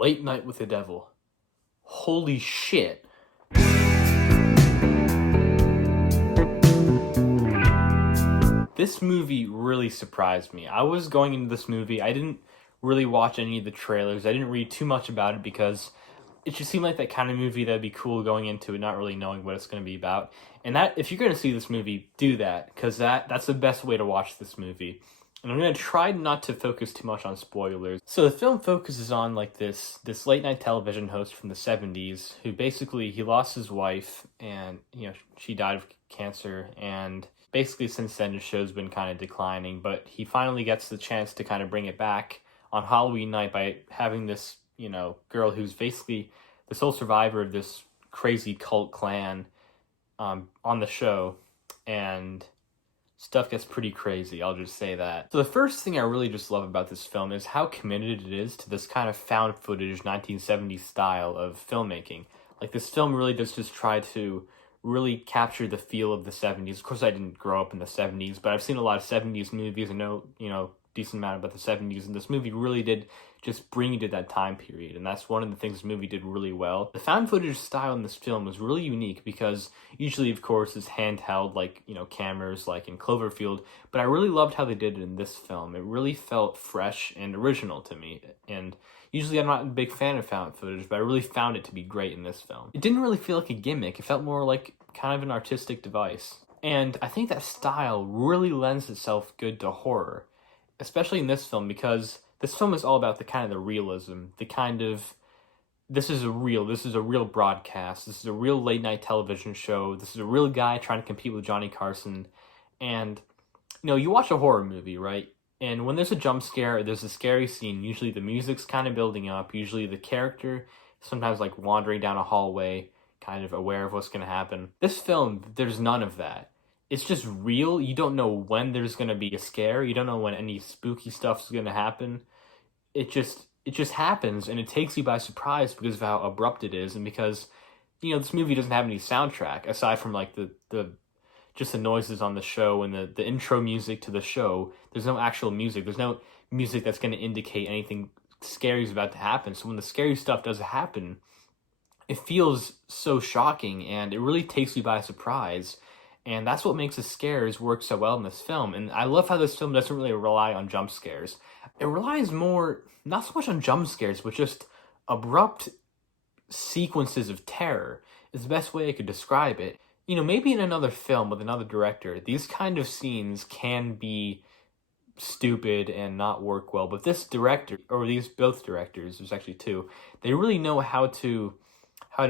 Late Night with the Devil. Holy shit. This movie really surprised me. I was going into this movie, I didn't really watch any of the trailers. I didn't read too much about it because it just seemed like that kind of movie that'd be cool going into it, not really knowing what it's going to be about. And that, if you're going to see this movie, do that, because that's the best way to watch this movie. And I'm going to try not to focus too much on spoilers. So the film focuses on like this late night television host from the 70s who basically he lost his wife and she died of cancer, and basically since then the show's been kind of declining, but he finally gets the chance to kind of bring it back on Halloween night by having this, girl who's basically the sole survivor of this crazy cult clan on the show, and stuff gets pretty crazy, I'll just say that. So the first thing I really just love about this film is how committed it is to this kind of found footage 1970s style of filmmaking. Like, this film really does just try to really capture the feel of the 70s. Of course, I didn't grow up in the 70s, but I've seen a lot of 70s movies and know, decent amount about the 70s, and this movie really did just bring you to that time period, and that's one of the things this movie did really well. The found footage style in this film was really unique because usually, of course, it's handheld, like, cameras like in Cloverfield, but I really loved how they did it in this film. It really felt fresh and original to me, and usually I'm not a big fan of found footage, but I really found it to be great in this film. It didn't really feel like a gimmick, it felt more like kind of an artistic device. And I think that style really lends itself good to horror, especially in this film, because this film is all about the kind of the realism, the kind of, this is a real broadcast, this is a real late night television show, this is a real guy trying to compete with Johnny Carson. And, you watch a horror movie, right? And when there's a jump scare or there's a scary scene, usually the music's kind of building up, usually the character sometimes like wandering down a hallway, kind of aware of what's going to happen. This film, there's none of that. It's just real. You don't know when there's going to be a scare. You don't know when any spooky stuff's going to happen. It just happens, and it takes you by surprise because of how abrupt it is, and because this movie doesn't have any soundtrack aside from like the just the noises on the show and the intro music to the show. There's no actual music. There's no music that's going to indicate anything scary is about to happen. So when the scary stuff does happen, it feels so shocking, and it really takes you by surprise. And that's what makes the scares work so well in this film. And I love how this film doesn't really rely on jump scares. It relies more, not so much on jump scares, but just abrupt sequences of terror is the best way I could describe it. Maybe in another film with another director, these kind of scenes can be stupid and not work well. But this director, or these both directors, there's actually two, they really know how to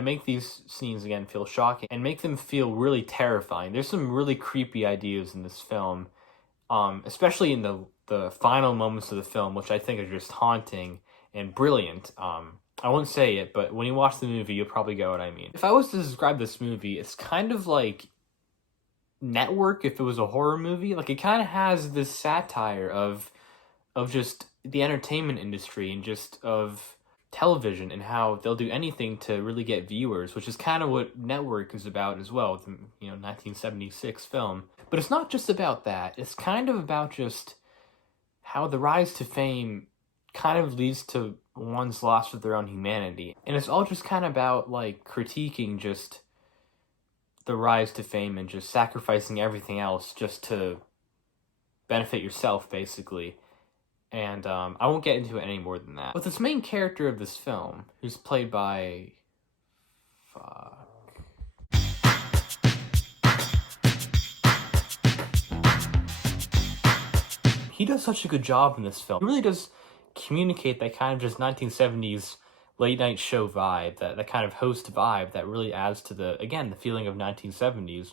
make these scenes again feel shocking and make them feel really terrifying. There's some really creepy ideas in this film, especially in the final moments of the film, which I think are just haunting and brilliant. I won't say it, but when you watch the movie, you'll probably get what I mean. If I was to describe this movie, it's kind of like Network if it was a horror movie. Like, it kind of has this satire of just the entertainment industry and just of television and how they'll do anything to really get viewers, which is kind of what Network is about as well, with the 1976 film. But it's not just about that. It's kind of about just how the rise to fame kind of leads to one's loss of their own humanity. And it's all just kind of about like critiquing just the rise to fame and just sacrificing everything else just to benefit yourself, basically. And I won't get into it any more than that. But this main character of this film, who's played by... He does such a good job in this film. He really does communicate that kind of just 1970s late night show vibe, that kind of host vibe that really adds to the feeling of 1970s.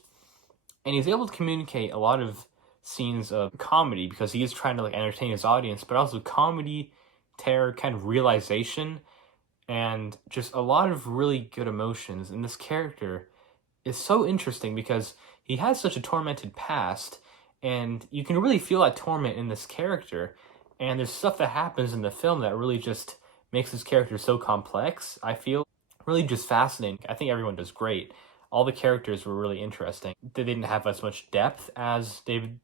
And he's able to communicate a lot of scenes of comedy because he is trying to like entertain his audience, but also comedy, terror, kind of realization, and just a lot of really good emotions. And this character is so interesting because he has such a tormented past, and you can really feel that torment in this character. And there's stuff that happens in the film that really just makes this character so complex, I feel. Really just fascinating. I think everyone does great. All the characters were really interesting. They didn't have as much depth as David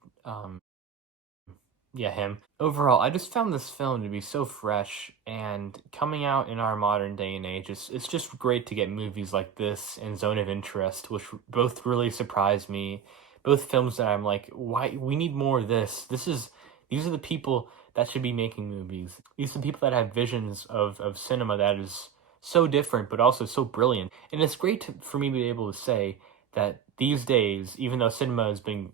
Yeah, him. Overall, I just found this film to be so fresh and coming out in our modern day and age. It's just great to get movies like this and Zone of Interest, which both really surprised me. Both films that I'm like, why we need more of this. These are the people that should be making movies. These are the people that have visions of cinema that is so different but also so brilliant. And it's great for me to be able to say that these days, even though cinema has been,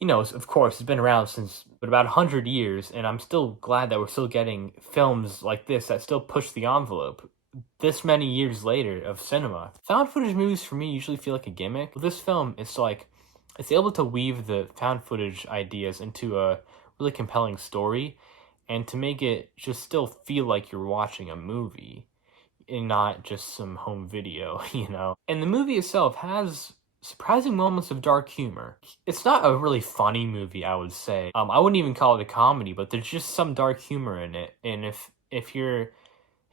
of course, it's been around since but about 100 years, and I'm still glad that we're still getting films like this that still push the envelope. This many years later of cinema, found footage movies for me usually feel like a gimmick. But this film, it's able to weave the found footage ideas into a really compelling story, and to make it just still feel like you're watching a movie and not just some home video, And the movie itself has surprising moments of dark humor. It's not a really funny movie, I would say. I wouldn't even call it a comedy, but there's just some dark humor in it. And if you're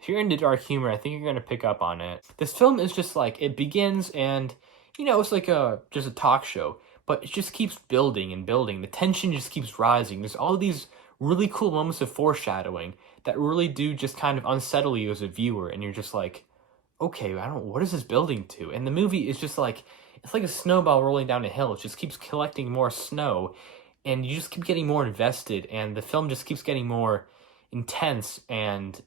into dark humor, I think you're gonna pick up on it. This film is just like it begins and it's like a just a talk show, but it just keeps building and building. The tension just keeps rising. There's all these really cool moments of foreshadowing that really do just kind of unsettle you as a viewer, and you're just like, okay, I don't. What is this building to? And the movie is just like it's like a snowball rolling down a hill. It just keeps collecting more snow, and you just keep getting more invested, and the film just keeps getting more intense and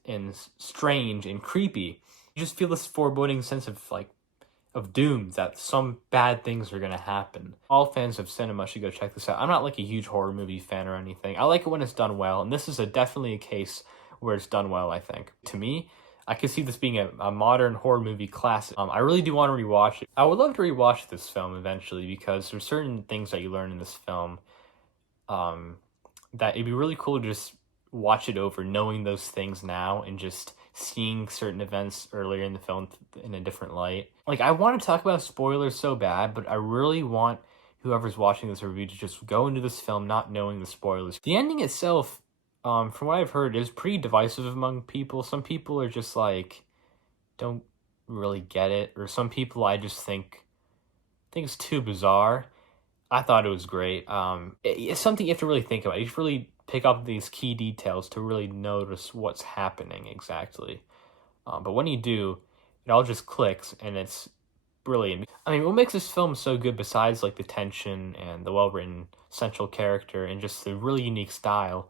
strange and creepy. You just feel this foreboding sense of doom that some bad things are gonna happen. All fans of cinema should go check this out. I'm not like a huge horror movie fan or anything. I like it when it's done well, and this is definitely a case where it's done well, I think. To me, I could see this being a modern horror movie classic. I really do want to rewatch it. I would love to rewatch this film eventually because there's certain things that you learn in this film that it'd be really cool to just watch it over, knowing those things now and just seeing certain events earlier in the film in a different light. Like, I want to talk about spoilers so bad, but I really want whoever's watching this review to just go into this film not knowing the spoilers. The ending itself, from what I've heard, is pretty divisive among people. Some people are just like, don't really get it, or some people I just think it's too bizarre. I thought it was great. It's something you have to really think about. You should really pick up these key details to really notice what's happening exactly. But when you do, it all just clicks, and it's brilliant. I mean, what makes this film so good, besides like the tension and the well-written central character and just the really unique style,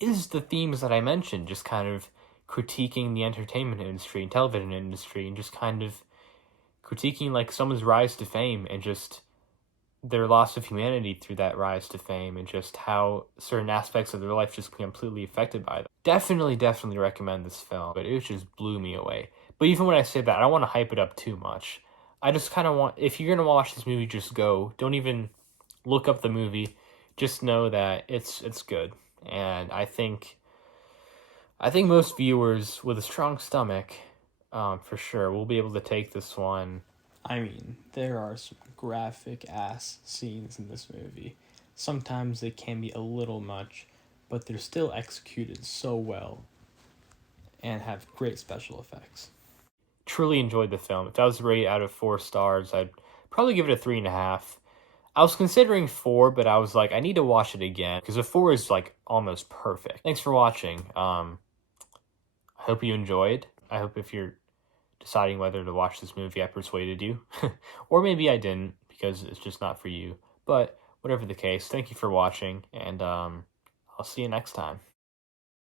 is the themes that I mentioned, just kind of critiquing the entertainment industry and television industry, and just kind of critiquing like someone's rise to fame and just their loss of humanity through that rise to fame, and just how certain aspects of their life just completely affected by them. Definitely recommend this film, but it just blew me away. But even when I say that, I don't want to hype it up too much. I just kind of want, if you're going to watch this movie, just go. Don't even look up the movie. Just know that it's good. And I think most viewers with a strong stomach, for sure, will be able to take this one. I mean, there are some graphic ass scenes in this movie. Sometimes they can be a little much, but they're still executed so well and have great special effects. Truly enjoyed the film. If I was to rate it out of 4 stars, I'd probably give it a 3.5. I was considering 4, but I was like, I need to watch it again because a 4 is like almost perfect. Thanks for watching. I hope you enjoyed. I hope if you're deciding whether to watch this movie, I persuaded you. Or maybe I didn't because it's just not for you. But whatever the case, thank you for watching, and I'll see you next time.